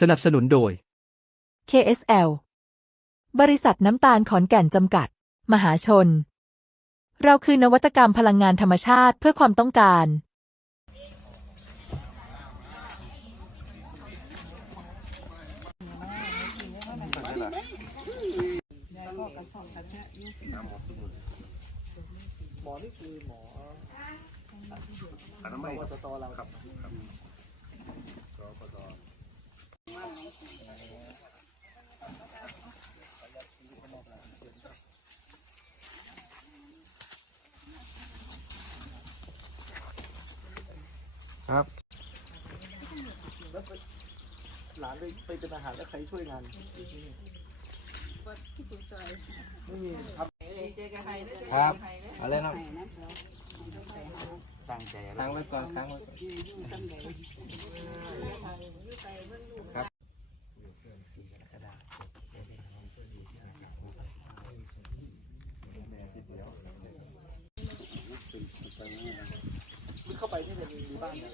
สนับสนุนโดย KSL บริษัทน้ำตาลขอนแก่นจำกัด มหาชน เราคือนวัตกรรมพลังงานธรรมชาติเพื่อความต้องการ หมอนี่คือหมออนามัยวสตเราครับ ครับ แล้วไปหลานไปไปเป็นอาหารแล้วใครช่วยงาน ไม่มีครับ ครับเอาเลยครับตั้งใจค้างไว้ก่อนค้างไว้ก่อนครับ เข้าไปที่เป็นมีบ้านไหม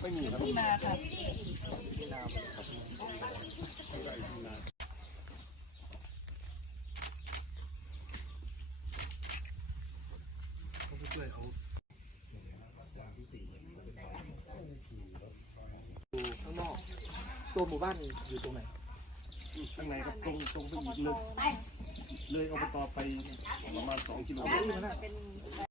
ไม่มีครับที่นาค่ะที่นาครับอยู่ข้างนอก ตัวหมู่บ้านอยู่ตรงไหนข้างในครับตรงตรงไปอีกเลยเลยอบตไปประมาณสองกิโลเอาเก้าอี้มานั่งเป็น